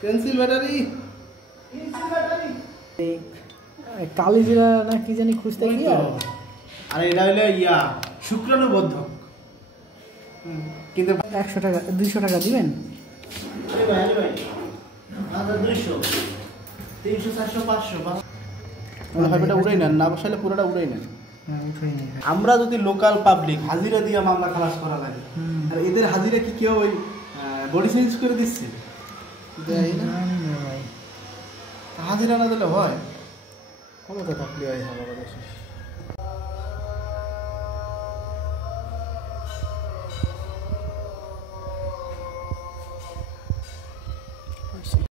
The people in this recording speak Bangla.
পেন্সিল ব্যাটারি কালিজিরা না কি জানি খুঁজতে গিয়ে আর এটা হলো শুক্রাণুবর্ধক কিন্তু 100 টাকা 200 টাকা দিবেন ভাই 200 300 400 500 উড়াই নেন না বসালে পুরোটা উড়াই নেন। আমরা যদি লোকাল পাবলিক হাজিরা দিয়ে মামলা খালাস করা লাগে আর এদের হাজিরা কি কেউ ওই বডি চেঞ্জ করে দিচ্ছে? হাজিরা না দিলে হয় ক্ষমতা থাকলে হয়।